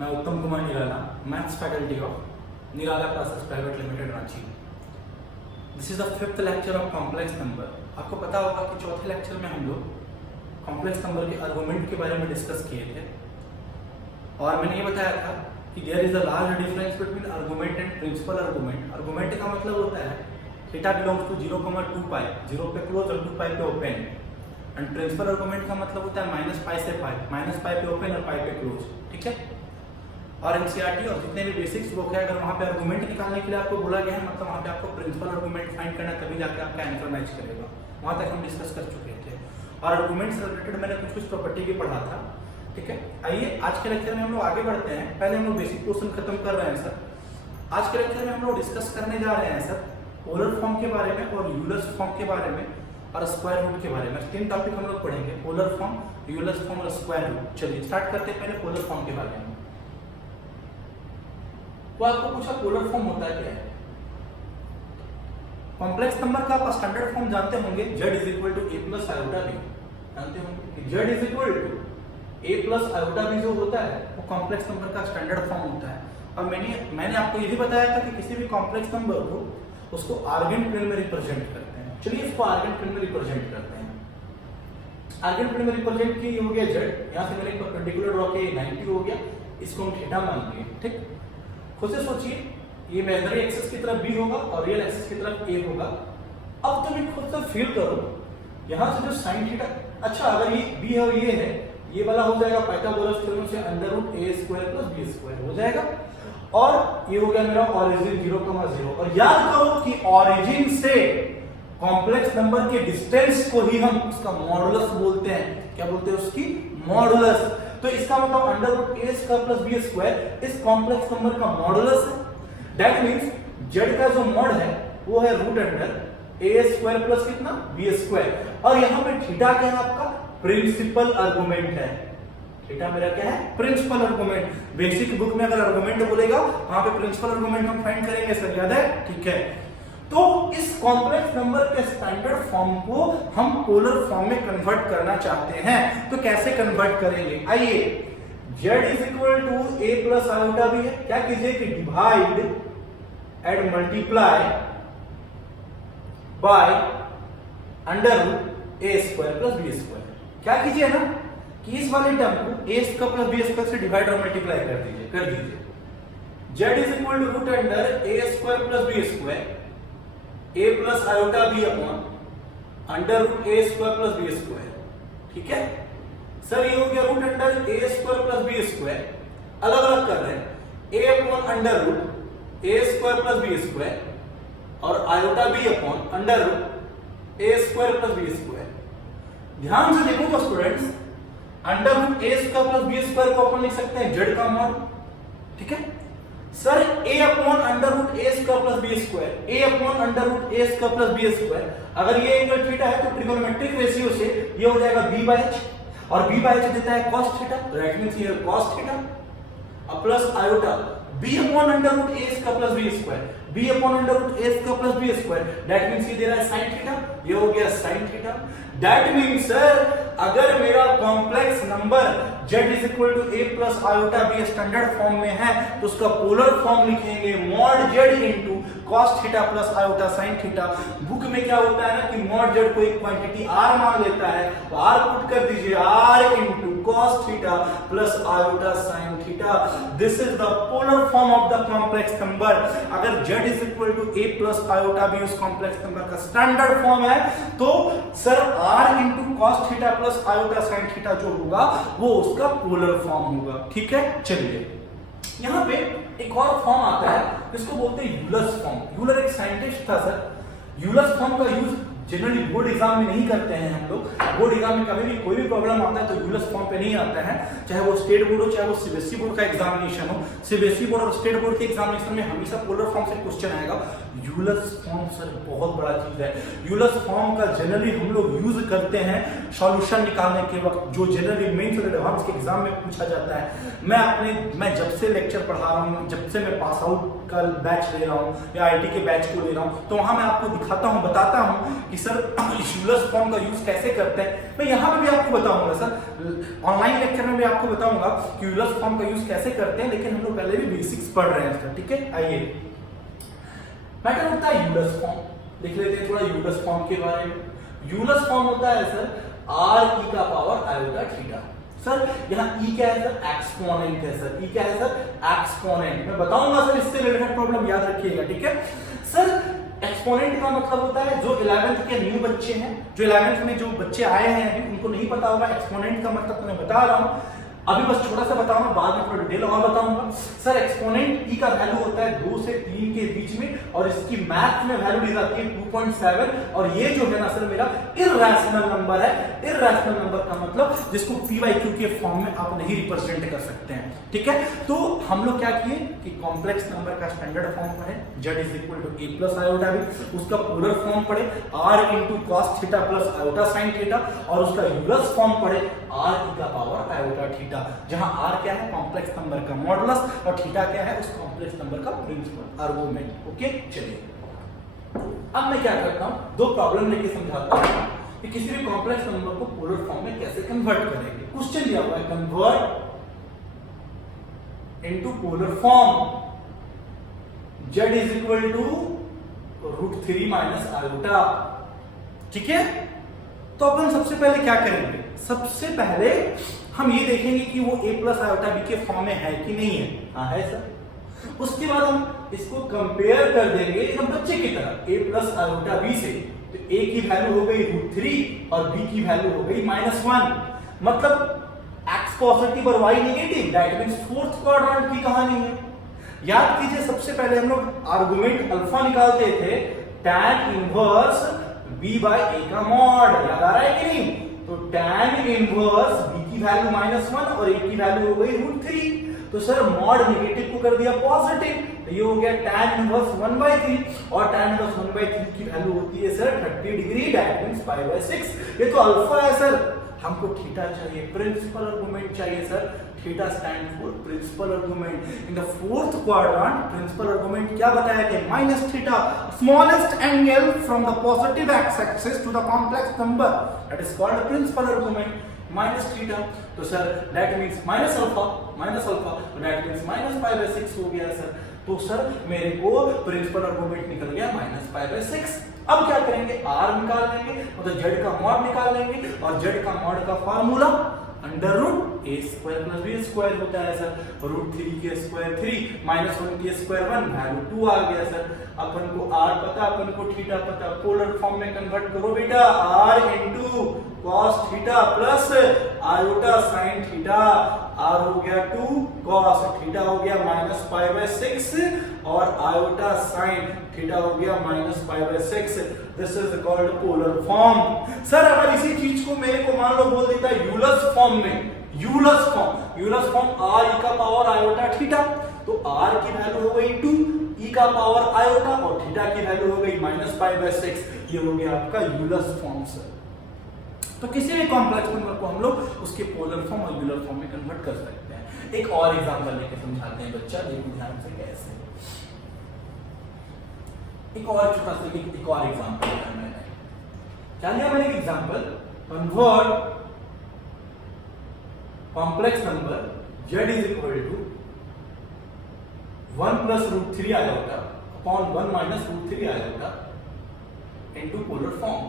मैं Uttam Kumar Nirala, maths faculty of Nirala classes private limited Ranchi. This is the 5th lecture of complex number. आपको पता होगा कि चौथे लेक्चर में हम लोग कॉम्प्लेक्स नंबर के आर्गुमेंट के बारे में डिस्कस किए थे और मैंने ये बताया था कि there is a large difference between argument and principal argument. Argument का मतलब होता है थीटा बिलोंग्स टू 0,2 पाई, 0 पे क्लोज और 2 पाई पे ओपन। एंड प्रिंसिपल आर्गुमेंट का मतलब होता है -पाई से पाई, -पाई पे ओपन और पाई पे क्लोज। ठीक है। और एनसीईआरटी और जितने भी बेसिक्स बुक है, अगर वहां पे आर्गुमेंट निकालने के लिए आपको बोला गया है, मतलब वहां पे आपको प्रिंसिपल आर्गुमेंट फाइंड करना है, तभी जाके आपका आंसर मैच करेगा। वहां तक हम डिस्कस कर चुके थे और आर्गुमेंट से रिलेटेड मैंने कुछ प्रॉपर्टी भी पढ़ा था। ठीक है। आइए आज के लेक्चर में हम लोग आगे बढ़ते हैं। पहले हम लोग बेसिक पोर्शन खत्म कर रहे हैं सर। आज के लेक्चर में हम लोग डिस्कस करने जा रहे हैं सर पोलर फॉर्म के बारे में और यूलर्स फॉर्म के बारे में और स्क्वायर रूट के बारे में। 3 टॉपिक हम लोग पढ़ेंगे, पोलर फॉर्म, यूलर्स फॉर्म और स्क्वायर रूट। चलिए स्टार्ट करते हैं पहले पोलर फॉर्म के बारे में। तो आपको पूछा पोलर फॉर्म होता है क्या है। कॉम्प्लेक्स नंबर का आप स्टैंडर्ड फॉर्म जानते होंगे, z = a + iota b। जानते होंगे कि z = a + iota b जो होता है वो कॉम्प्लेक्स नंबर का स्टैंडर्ड फॉर्म होता है। और मैंने आपको ये भी बताया था कि किसी भी कॉम्प्लेक्स नंबर को उसको आर्गन प्लेन में रिप्रेजेंट करते हैं। चलिए इसको आर्गन प्लेन में रिप्रेजेंट करते हैं। आर्गन प्लेन में रिप्रेजेंट की हो गया z, यहां से मैंने एक परपेंडिकुलर ड्रॉ किया, 90 हो गया, इसको हम थीटा मान लिए। ठीक। खुद से सोचिए, ये इमेजिनरी एक्सिस की तरफ b होगा और रियल एक्सिस की तरफ a होगा। अब तुम खुद से फील करो, यहां से जो sin थीटा, अच्छा अगर ये b है और ये है, ये वाला हो जाएगा पाइथागोरस थ्योरम से √a² + b² हो जाएगा। और ये हो गया मेरा ओरिजिन 0,0। और याद करो कि ओरिजिन से कॉम्प्लेक्स नंबर के डिस्टेंस को ही हम उसका मॉडुलस बोलते हैं। क्या बोलते हैं उसकी? मॉडुलस। तो इसका मतलब √a² + b² इस कॉम्प्लेक्स नंबर का मॉडुलस है। दैट मींस z का जो मॉड है वो है √a² प्लस कितना? b²। और यहां पे थीटा क्या है? आपका प्रिंसिपल आर्गुमेंट है। थीटा मेरा क्या है? Principal argument. बेसिक बुक में अगर आर्गुमेंट बोलेगा वहां पे प्रिंसिपल आर्गुमेंट हम फाइंड करेंगे सर, याद है? ठीक है। तो इस कॉम्प्लेक्स नंबर के स्टैंडर्ड फॉर्म को हम पोलर फॉर्म में कन्वर्ट करना चाहते हैं। तो कैसे कन्वर्ट करेंगे? आइए, z = a + iota b है। क्या कीजिए कि divide and multiply by √a² + b²। क्या कीजिए ना कि इस वाले टर्म को a² + b² से डिवाइड और मल्टीप्लाई कर दीजिए। z = √a² + b², a + iota b upon √a² + b²। ठीक है सर, ये हो गया √a² + b²। अलग अलग कर रहे हैं, a अपॉन √a² + b² और iota b upon √a² + b²। ध्यान से देखो तो स्टूडेंट्स, √a² + b² को अपन लिख सकते हैं z का मॉड। ठीक है sir, a upon √a² + b², a upon √a² + b²। अगर ये एंगल थीटा है तो ट्रिगोनोमेट्रिक रेशियो से ये हो जाएगा b/h, और b/h देता है cos थीटा। दैट मींस ये cos थीटा और plus iota b upon √a² + b², b upon √a² + b²। That means ये दे रहा है sin थीटा, ये हो गया sin theta. That means sir, अगर मेरा complex number z = a + iota b standard form में है तो उसका पोलर फॉर्म लिखेंगे mod z cos theta + iota sin theta. Book में क्या होता है ना कि mod z को एक क्वांटिटी r मान लेता है, तो r पुट कर दीजिए, r cos theta + iota sin theta. This is the polar form of the complex number. अगर z = a + iota b उस कॉम्प्लेक्स नंबर का स्टैंडर्ड फॉर्म है तो sir r cos theta + iota sin theta जो होगा वो उसका पोलर फॉर्म होगा। ठीक है। चलिए यहां पे एक और फॉर्म आता है जिसको बोलते हैं यूलर्स फॉर्म। यूलर एक साइंटिस्ट था सर। यूलर्स फॉर्म का यूज जनरली बोर्ड एग्जाम में नहीं करते हैं हम लोग। बोर्ड एग्जाम में कभी भी कोई भी प्रॉब्लम आता है तो यूलर्स फॉर्म पे नहीं आता है, चाहे वो स्टेट बोर्ड हो चाहे वो सीबीएसई बोर्ड का एग्जामिनेशन हो। सीबीएसई बोर्ड और स्टेट बोर्ड के एग्जामिनेशन में हमेशा पोलर फॉर्म से क्वेश्चन आएगा। यूलर्स फॉर्म सर बहुत बड़ा चीज है। यूलर्स फॉर्म का जनरली हम लोग यूज करते हैं सॉल्यूशन निकालने के वक्त, जो जनरली मेंस और एडवांस के एग्जाम में पूछा जाता है। मैं जब से लेक्चर पढ़ा रहा हूँ, जब से मैं पास आउट का बैच ले रहा हूँ या आईटी के बैच को ले रहा हूँ, तो वहां मैं आपको दिखाता हूँ, बताता हूँ कि सर यूलर्स फॉर्म का यूज कैसे करते हैं। मैं यहाँ पे भी आपको बताऊंगा सर, ऑनलाइन लेक्चर में भी आपको बताऊंगा कि यूलर्स फॉर्म का यूज कैसे करते हैं, लेकिन हम लोग पहले भी बेसिक्स पढ़ रहे हैं सर, ठीक है। आइए मैटर होता है यूलर्स फॉर्म, देख लेते हैं थोड़ा यूलर्स फॉर्म के बारे में। यूलर्स फॉर्म होता है सर आर ई का पावर आयोटा थीटा। सर यहाँ ई क्या है सर, एक्सपोनेंट है सर, ई क्या है सर, एक्सपोनेंट। मैं बताऊंगा सर, इससे रिलेटेड प्रॉब्लम याद रखिएगा, ठीक है। सर एक्सपोनेंट का मतलब होता है जो 11th के न्यू बच्चे हैं, जो 11th में जो बच्चे आए हैं अभी, उनको नहीं पता होगा एक्सपोनेंट का मतलब, मैं बता रहा हूँ अभी, बस छोटा सा बताऊंगा, बाद में थोड़ा डिटेल और बताऊंगा। सर एक्सपोनेंट ई का वैल्यू होता है 2 से 3 के बीच में, और इसकी मैथ में वैल्यू दी जाती है 2.7, और ये जो है ना सर मेरा इर्रेशनल नंबर है। इर्रेशनल नंबर का मतलब जिसको पीवाईक्यू के फॉर्म में आप नहीं रिप्रेजेंट कर सकते हैं, ठीक है। तो हम लोग क्या किए कि कॉम्प्लेक्स नंबर का स्टैंडर्ड फॉर्म पढ़े, z = a प्लस आयोटा भी, उसका पोलर फॉर्म पढ़े r × cos theta plus iota sin theta, और उसका यूलर्स फॉर्म पढ़े r e का पावर आयोटा थीटा, जहां r क्या है, कॉम्प्लेक्स नंबर का मॉडुलस, और थीटा क्या है, उस कॉम्प्लेक्स नंबर का प्रिंसिपल आर्गुमेंट। ओके, चलिए अब मैं क्या करता हूं, दो प्रॉब्लम लेके समझाता हूं कि किसी भी कॉम्प्लेक्स नंबर को पोलर फॉर्म में कैसे कन्वर्ट करेंगे। क्वेश्चन दिया हुआ है convert into polar form z = √3 - iota, ठीक है। तो अपन सबसे पहले क्या करेंगे, सबसे पहले हम ये देखेंगे कि वो a प्लस आयोटा b के फॉर्म में है कि नहीं है। हाँ है सर। उसके बाद हम इसको कंपेयर कर देंगे एकदम बच्चे की तरह a प्लस आयोटा b से, तो a की वैल्यू हो गई √3 और b की वैल्यू हो गई -1, मतलब x पॉजिटिव और y negative, that means fourth quadrant की कहानी है। याद कीजिए सबसे पहले हम लोग आर्गुमेंट अल्फा निकालते थे tan इनवर्स b/a का मॉड, याद आ रहा है कि नहीं। तो tan इनवर्स b की वैल्यू -1 और a की वैल्यू हो गई √3, तो सर मॉड नेगेटिव को कर दिया पॉजिटिव, तो ये हो गया tan इनवर्स 1/3, और tan इनवर्स 1/3 की वैल्यू होती है सर 30 डिग्री, दैट मींस π/6। ये तो अल्फा है सर, हमको थीटा चाहिए, प्रिंसिपल आर्गुमेंट चाहिए sir. Theta stand for principal argument. In the fourth quadrant principal argument क्या बताया कि -θ, smallest angle from the positive x axis to the complex number, that is called principal argument -θ। तो sir that means -α, तो that means -π/6 हो गया sir. तो sir मेरे को प्रिंसिपल आर्गुमेंट निकल गया -π/6। अब क्या करेंगे, r निकाल लेंगे, मतलब z का मॉड निकाल लेंगे, और z का मॉड का फार्मूला √a² + b² होता है सर। √3 के स्क्वायर 3 -1 के स्क्वायर 1, वैल्यू 2 आ गया सर। अपन को r पता, अपन को थीटा पता, पोलर फॉर्म में कन्वर्ट करो बेटा, r × cos theta plus iota sin theta, r हो गया 2, cos थीटा हो गया -π/6, और आयोटा sin थीटा हो गया -π/6। This is called polar form. Sir अगर इसी चीज को मेरे को मान लो बोल देता है यूलर्स फॉर्म में, यूलर्स फॉर्म r e का पावर आयोटा थीटा, तो r की वैल्यू हो गई 2, e का पावर आयोटा, और थीटा की वैल्यू हो गई -π/6। ये हो गया आपका यूलर्स फॉर्म सर। तो किसी भी कॉम्प्लेक्स नंबर को हम लोग उसके पोलर फॉर्म और यूलर फॉर्म में कन्वर्ट कर सकते हैं। एक और एग्जांपल लेके समझाते हैं बच्चा, देखो ध्यान से कैसे। एक और छोटा सा एक और एग्जांपल लिया मैंने, क्या लिया मैंने example, convert complex number z = 1 + √3 iota upon 1 - √3 iota into polar form.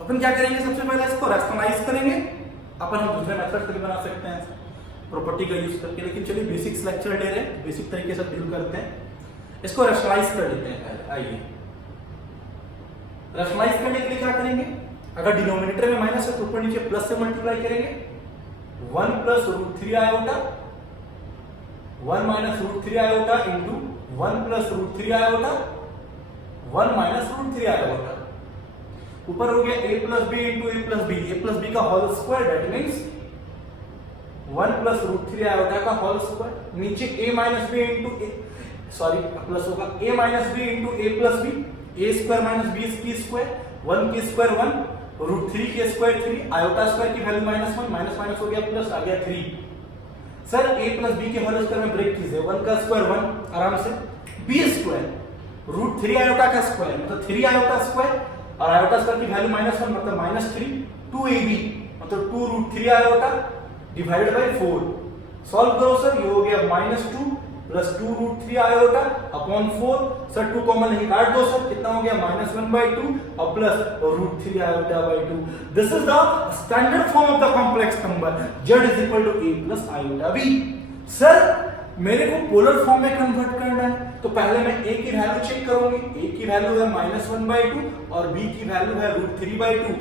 अपन क्या करेंगे, सबसे पहले इसको रैशनलाइज करेंगे। अपन हम दूसरे मेथड से भी बना सकते हैं प्रॉपर्टी का यूज करके, लेकिन चलिए बेसिक्स लेक्चर ले रहे हैं, बेसिक तरीके से डील करते हैं। इसको रैशनलाइज कर लेते हैं पहले। आइए रैशनलाइज करने के लिए क्या करेंगे, अगर डिनोमिनेटर में माइनस है तो ऊपर नीचे प्लस से मल्टीप्लाई करेंगे। 1 + √3 iota, 1 - √3 iota into 1 + √3 iota, 1 - √3 iota, ऊपर हो गया a + b into a + b, a + b का whole square, that means 1 + √3 iota का होल स्क्वायर, नीचे a - b into sorry plus होगा a minus B into A plus B, A square minus B की square, 1 की square 1, root 3 के square 3, iota square की value minus 1, minus minus हो गया plus, आ गया 3। सर a प्लस बी के होल स्क्वायर में ब्रेक कीजिए, 1 का स्क्वायर 1 आराम से, b स्क्वायर रूट 3 आयोटा का स्क्वायर मतलब 3 आयोटा स्क्वायर, और आयोटा स्क्वायर की वैल्यू माइनस 1 मतलब माइनस 3, 2ab मतलब 2 root 3 iota divided by 4। Solve करो सर, ये हो गया minus 2 plus 2 root 3 iota upon 4। Sir 2 common नहीं काट दो सर, कितना हो गया माइनस 1/2 और plus root 3 iota by 2। This is the standard form of the complex number z is equal to a plus iota b। Sir मेरे को polar form में कन्वर्ट करना है, तो पहले मैं a की वैल्यू चेक करूंगी, a की वैल्यू है माइनस 1/2 और b की वैल्यू है रूट 3/2।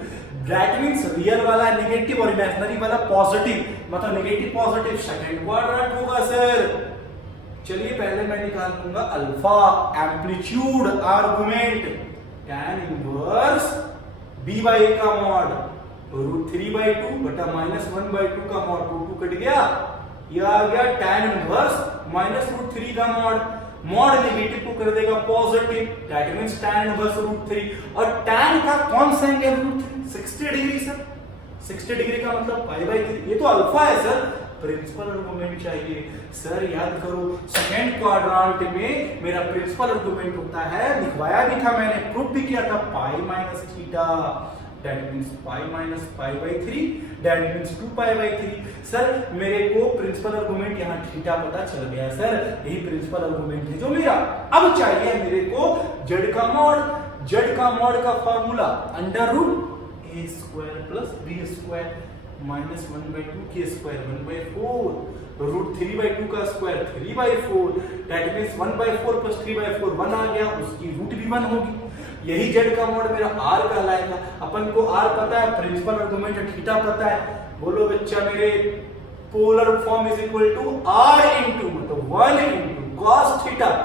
दैट मींस रियल वाला नेगेटिव और इमेजिनरी वाला पॉजिटिव, मतलब नेगेटिव पॉजिटिव सेकंड क्वाड्रेंट होगा सर। चलिए पहले मैं निकाल लूंगा alpha, amplitude argument tan inverse b बाय a का मॉड रूट 3/2 बटा माइनस 1/2 का मॉड, 2 कट गया, ये आ गया tan इनवर्स माइनस रूट 3 का मॉड, मॉड नेगेटिव को कर देगा positive, that means tan inverse root 3। और tan का कौन सा angle root 3? 60 degree sir, 60 degree का मतलब π/3, ये तो अल्फा है सर। प्रिंसिपल आर्गुमेंट चाहिए सर, याद करो सेकंड क्वाड्रेंट में मेरा प्रिंसिपल आर्गुमेंट होता है, लिखवाया भी था मैंने, प्रूफ भी किया था, pi minus theta, that means pi minus π/3, that means 2π/3। Sir मेरे को प्रिंसिपल आर्गुमेंट यहाँ थीटा पता चल गया सर, यही प्रिंसिपल आर्गुमेंट है जो मेरा। अब चाहिए मेरे को z का मॉड, z का मॉड का formula under root a square plus b square minus 1/2 के स्क्वायर 1/4 रूट 3/2 का स्क्वायर 3/4, दैट मींस 1/4 प्लस 3/4 1 आ गया, उसकी रूट भी 1 होगी। यही z का मॉड मेरा r कहलाएगा। अपन को r पता है, प्रिंसिपल आर्गुमेंट थीटा पता है, बोलो बच्चा मेरे polar form is equal to r into मतलब 1 into cos theta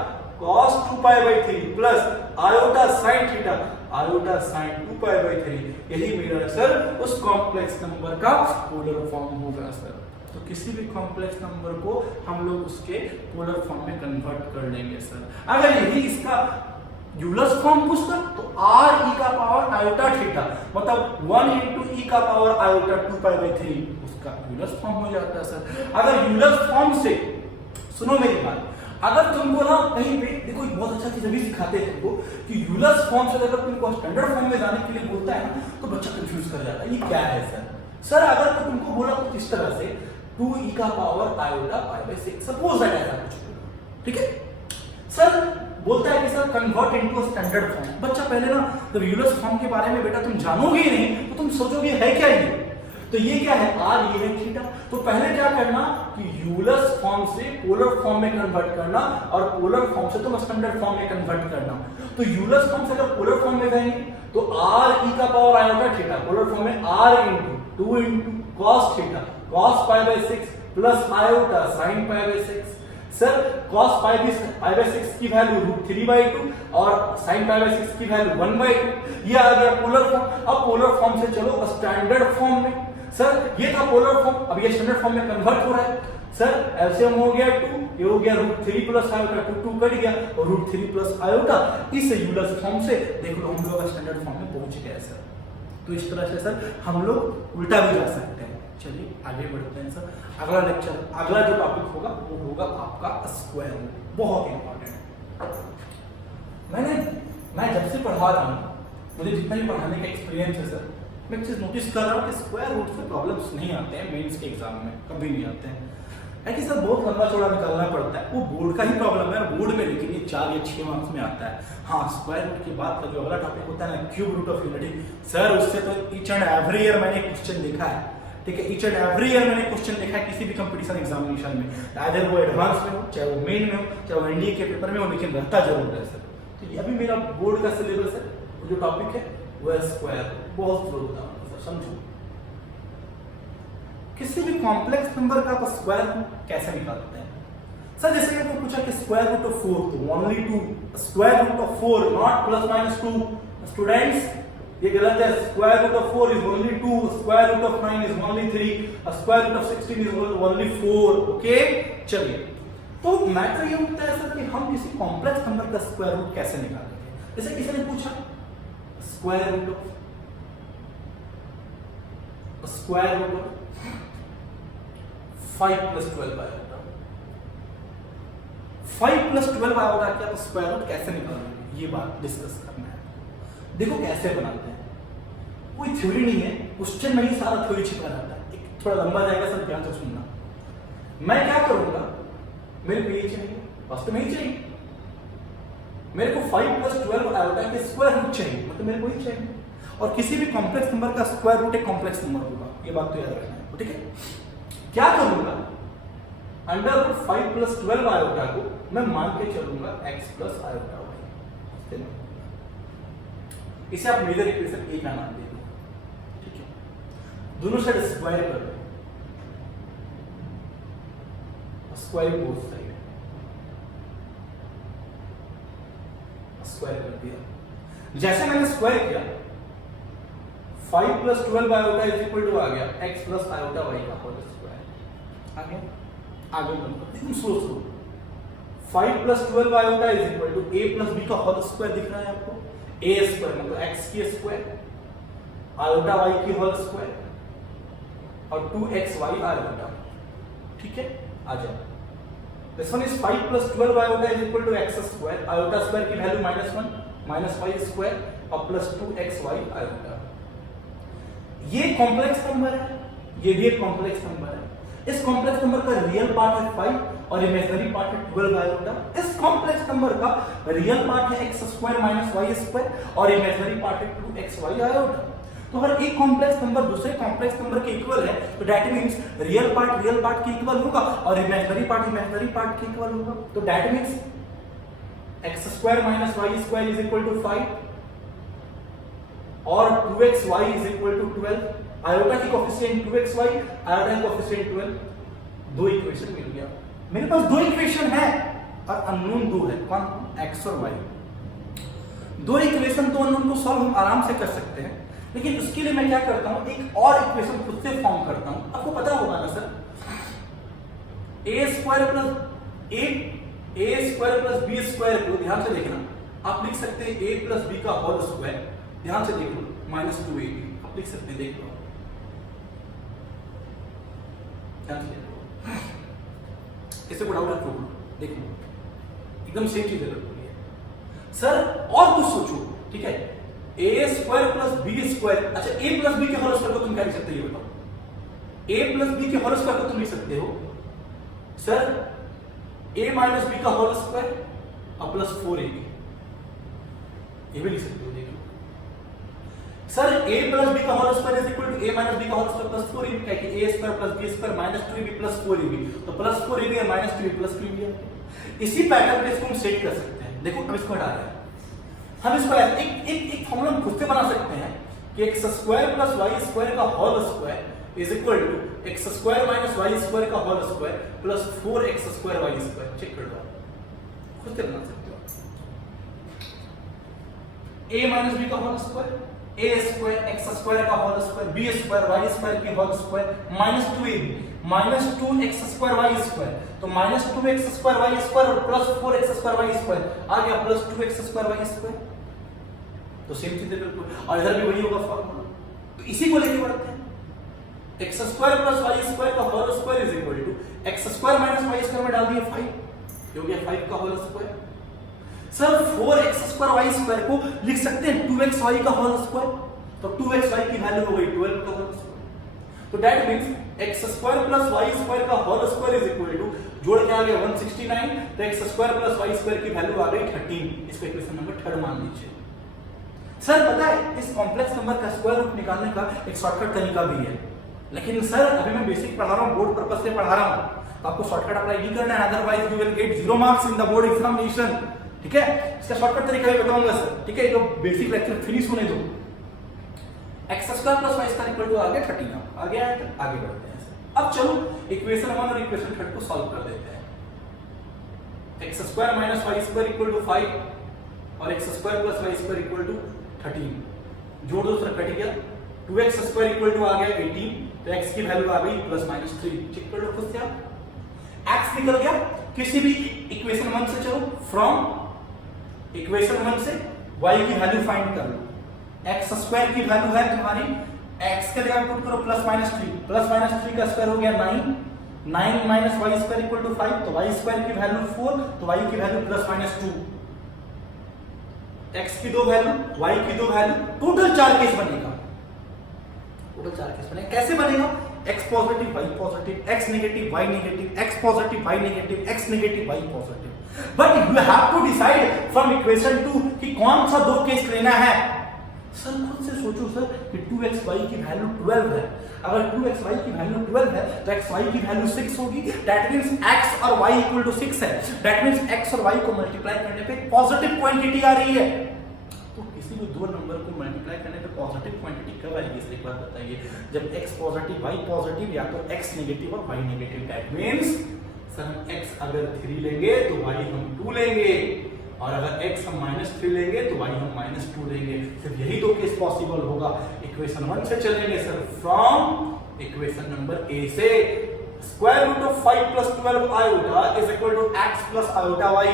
cos 2π/3 plus iota sin theta iota sin 2π/3। यही मेरा सर उस कॉम्प्लेक्स नंबर का पोलर फॉर्म होगा सर। तो किसी भी कॉम्प्लेक्स नंबर को हम लोग उसके पोलर फॉर्म में कन्वर्ट कर लेंगे सर। अगर यही इसका यूलर्स फॉर्म पूछता तो r e का पावर आयोटा थीटा मतलब 1 इनटू e का पावर आयोटा 2π/3 उसका यूलर्स फॉर्म हो जाता है सर। अगर यूलर्स फॉर्म से, सुनो मेरी बात, अगर तुमको ना कहीं पे देखो एक बहुत अच्छा चीज अभी सिखाते हैं तुमको कि यूलर्स फॉर्म से अगर तुमको स्टैंडर्ड फॉर्म में जाने के लिए बोलता है ना तो बच्चा कंफ्यूज कर जाता है, ये क्या है सर। सर अगर तो तुमको बोला कुछ इस तरह से 2e का पावर आयोटा π/6 सपोज दैट ऐसा कुछ, ठीक है सर, बोलता है कि sir convert into standard form. बच्चा पहले ना जब यूलर्स फॉर्म के बारे में बेटा तुम जानोगे ही नहीं तो तुम सोचोगे है क्या ये, तो ये क्या है r, ये है थीटा। तो पहले क्या करना कि यूलर्स फॉर्म से पोलर फॉर्म में कन्वर्ट करना और पोलर फॉर्म से तुम स्टैंडर्ड फॉर्म में कन्वर्ट करना। तो यूलर्स फॉर्म से अगर पोलर फॉर्म में जाएंगे तो r e का power iota theta polar form में r into 2 into cos theta cos π/6 plus iota sin π/6। Sir cos π/6 की वैल्यू रूट 3/2 और sin π/6 की वैल्यू 1/2, ये आ गया पोलर फॉर्म। अब पोलर फॉर्म से चलो स्टैंडर्ड फॉर्म में। सर ये था पोलर फॉर्म, अब ये स्टैंडर्ड फॉर्म में कन्वर्ट हो रहा है। सर एलसीएम हो गया 2, ये हो गया रूट 3 प्लस आयोटा 2 कट गया और रूट 3 प्लस आयोटा। इस यूलर्स फॉर्म से देख लो हम लोग स्टैंडर्ड फॉर्म में पहुंच गए सर। तो इस तरह से सर हम लोग उल्टा भी जा सकते हैं। चलिए आगे बढ़ते हैं सर। अगला लेक्चर, अगला जो टॉपिक होगा वो होगा आपका स्क्वायर रूट, बहुत इंपॉर्टेंट। मैं जब से पढ़ा रहा हूँ, मुझे जितना भी पढ़ाने का एक्सपीरियंस है सर, मैं एक चीज नोटिस कर रहा हूँ कि स्क्वायर रूट से प्रॉब्लम्स नहीं आते हैं मेंस के एग्जाम में, कभी नहीं आते हैं। है कि सर बहुत लंबा चौड़ा निकालना पड़ता है, वो बोर्ड का ही प्रॉब्लम है बोर्ड में, लेकिन ये 4 या 6 मार्क्स में आता है। हाँ स्क्वायर रूट की बात का जो अगला टॉपिक होता है ना cube root of unity, sir उससे तो ईच एंड एवरी ईयर मैंने क्वेश्चन देखा है, ठीक है, ईच एंड एवरी ईयर मैंने क्वेश्चन देखा है किसी भी कंपटीशन एग्जामिनेशन में, चाहे वो एडवांस में हो, चाहे वो मेन में हो, चाहे वो एनडीए के पेपर में हो, लेकिन रहता जरूर है सर। तो ये अभी मेरा बोर्ड का सिलेबस है, जो टॉपिक है वो है स्क्वायर। बहुत जरूर बताऊंगा सर, समझो किसी भी कॉम्प्लेक्स नंबर का आप स्क्वायर रूट कैसे निकालते हैं सर। जैसे आपको पूछा कि स्क्वायर रूट ऑफ 4 तो only 2, square root of 4 not plus minus 2। Students ये गलत है, square root of 4 is only 2, square root of 9 is only 3, square root of 16 is only 4। Okay चलिए तो मैटर ये होता है सर कि हम किसी कॉम्प्लेक्स नंबर का स्क्वायर रूट कैसे निकालेंगे। जैसे किसी ने पूछा square root of 5 + 12 iota, 5 + 12 iota क्या तो स्क्वायर रूट कैसे निकालेंगे, ये बात डिस्कस करना है। देखो कैसे बनाते हैं, कोई थ्योरी नहीं है, क्वेश्चन में ही सारा थ्योरी छिपा रहता है। एक थोड़ा लंबा जाएगा सर, ध्यान से सुनना। मैं क्या करूंगा, मेरे को ये चाहिए, वास्तव में ही चाहिए, मेरे को 5 + 12 आयोटा के स्क्वायर रूट चाहिए, मतलब मेरे को ही चाहिए। और किसी भी कॉम्प्लेक्स नंबर का स्क्वायर रूट एक कॉम्प्लेक्स नंबर होगा, ये बात तो याद रखना है, ठीक है। क्या करूंगा, √5 + 12 आयोटा को मैं मान के चलूंगा x + आयोटा y, इसे आप मेजर इक्वेशन ए का नाम दे दो, ठीक है। दोनों साइड स्क्वायर कर दो, स्क्वायर बोथ साइड स्क्वायर कर दिया। जैसे मैंने स्क्वायर किया 5 + 12 आयोटा आ गया x + आयोटा y का होल स्क्वायर। आगे एकदम स्लो 5 + 12 आयोटा a + b का होल स्क्वायर दिख रहा है आपको, a स्क्वायर मतलब x की स्क्वायर, आयोटा y की होल स्क्वायर और 2xy आयोटा, ठीक है। आ जाओ, this one is 5 + 12 iota x square, iota square की वैल्यू -1 -y स्क्वायर और +2xy आयोटा। ये कॉम्प्लेक्स नंबर है, ये भी एक कॉम्प्लेक्स नंबर है। इस कॉम्प्लेक्स नंबर का रियल पार्ट है 5 और इमेजिनरी पार्ट है 12 आयोटा। इस कॉम्प्लेक्स नंबर का रियल पार्ट है x² - y स्क्वायर और इमेजिनरी पार्ट है 2xy आयोटा। तो अगर एक कॉम्प्लेक्स नंबर दूसरे कॉम्प्लेक्स नंबर के इक्वल है तो दैट मींस रियल पार्ट के इक्वल होगा और इमेजिनरी पार्ट के इक्वल होगा। तो that means x² - y square 5 और 2xy 12। आयोटा की कोएफिशिएंट 2xy, आयोटा की कोएफिशिएंट 12, दो इक्वेशन मिल गया। मेरे पास दो इक्वेशन है और अननोन दो है, कौन, x और y। दो इक्वेशन दो अननोन को सॉल्व हम आराम से कर सकते हैं, लेकिन उसके लिए मैं क्या करता हूं, एक और इक्वेशन खुद से फॉर्म करता हूं। आपको पता होगा ना सर, a² + b² को ध्यान से देखना, आप लिख सकते हैं a + b का होल स्क्वायर, ध्यान से देख लो, -2ab आप लिख सकते हैं, देख लो इसे को डाउट रखो, देखो एकदम सेम चीज है सर। और कुछ सोचो, ठीक है, a² + b², अच्छा a + b के होल स्क्वायर को तुम क्या लिख सकते हो, ये बताओ। a + b के होल स्क्वायर को तुम लिख सकते हो सर a - b का होल स्क्वायर और +4ab, ये भी लिख सकते हो, देखो सर a + b का होल स्क्वायर a - b का होल स्क्वायर +4ab, क्या कि a² + b² -2ab +4ab, तो +4ab और -2ab +3ab। इसी पैटर्न पे इसको हम सेट कर सकते हैं। देखो अब इसको हटा रहे हैं हम, इसको एक फॉर्मूला हम खुद से बना सकते हैं कि x² + y² का होल स्क्वायर x² - y² का whole square +4x² y²। Check कर लो, खुद से बना सकते हो। a - b का होल स्क्वायर, a² x² का होल स्क्वायर, b² y² की whole square -2ab -2x² y², तो -2x² y² और +4x² y² आ गया +2x² y²। तो सेम चीज है बिल्कुल, और इधर भी वही होगा फॉर्मूला, तो इसी को लेके बढ़ते हैं। x² + y² का होल स्क्वायर x² - y² में डाल दिए 5, ये हो गया 5 का whole square. Sir 4x² y² को लिख सकते हैं 2xy का होल स्क्वायर, तो 2xy की वैल्यू हो गई 12 का होल स्क्वायर। तो दैट मींस x² + y² का होल स्क्वायर जोड़ के आ गया 169, तो x² + y² की वैल्यू आ गई 13। इसको इक्वेशन नंबर 3 मान लीजिए। सर पता है इस कॉम्प्लेक्स नंबर का स्क्वायर रूट निकालने का एक शॉर्टकट तरीका भी है, लेकिन सर अभी मैं बेसिक पढ़ा रहा हूं, बोर्ड पर्पस से पढ़ा रहा हूं, आपको शॉर्टकट अप्लाई नहीं करना है, otherwise you will get 0 marks in the board examination, ठीक है। इसका शॉर्टकट तरीका भी बताऊंगा सर, ठीक है। तो बेसिक लेक्चर फिनिश होने दो। x² + y² आ गया 13, आ गया है, आगे बढ़ते हैं। अब चलो इक्वेशन 1 और इक्वेशन 3 को सॉल्व कर देते हैं। x² - y² 5 और x² + y² 13, जोड़ दो सर, कट गया। 2x² आ गया 18, तो x की वैल्यू आ गई +-3। चेक कर लो खुद से आप, x निकल गया किसी भी इक्वेशन 1 से चलो, फ्रॉम इक्वेशन 1 से y की वैल्यू फाइंड कर लो। x स्क्वायर की वैल्यू है तुम्हारी, x के जगह पुट करो प्लस माइनस 3 का स्क्वायर हो गया 9 minus Y square equal to 5, तो वाई स्क्वायर की वैल्यू 4, तो वाई की वैल्यू प्लस माइनस 2, x की 2 वैल्यू, y की 2 वैल्यू, टोटल 4 केस बनेगा। टोटल 4 केस बनेगा। कैसे बनेगा? x positive y positive, x negative y negative, x positive y negative, x negative y positive. But you have to decide from equation 2 कि कौन सा 2 case लेना है। सर खुद से सोचो सर कि 2xy की वैल्यू 12 है। अगर 2xy की वैल्यू 12 है तो xy की वैल्यू 6 होगी। दैट मींस x और y इक्वल टू 6 है। दैट मींस x और y को मल्टीप्लाई करने पे पॉजिटिव क्वांटिटी आ रही है। तो किसी भी दो नंबर को मल्टीप्लाई करने पे पॉजिटिव क्वांटिटी कब आएगी, इस एक बात बताइए। जब x पॉजिटिव y पॉजिटिव या तो x नेगेटिव और y negative. That means sir हम x अगर 3 लेंगे तो y हम 2 लेंगे, और अगर x हम -3 लेंगे तो y हम -2 लेंगे। सिर्फ यही दो केस पॉसिबल होगा। इक्वेशन 1 से चलेंगे sir, from equation number a से square root of 5 plus 12 iota is equal to x plus iota y,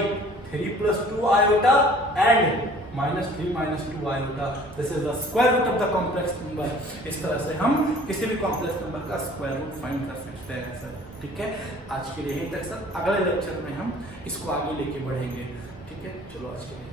3 plus 2 iota and -3 -2 iota. This is the square root of the complex number. इस तरह से हम किसी भी complex number का square root find कर सकते हैं सर। ठीक है, आज के लिए यहीं तक सर। अगले लेक्चर में हम इसको आगे लेके बढ़ेंगे। ठीक है, चलो आज के लिए।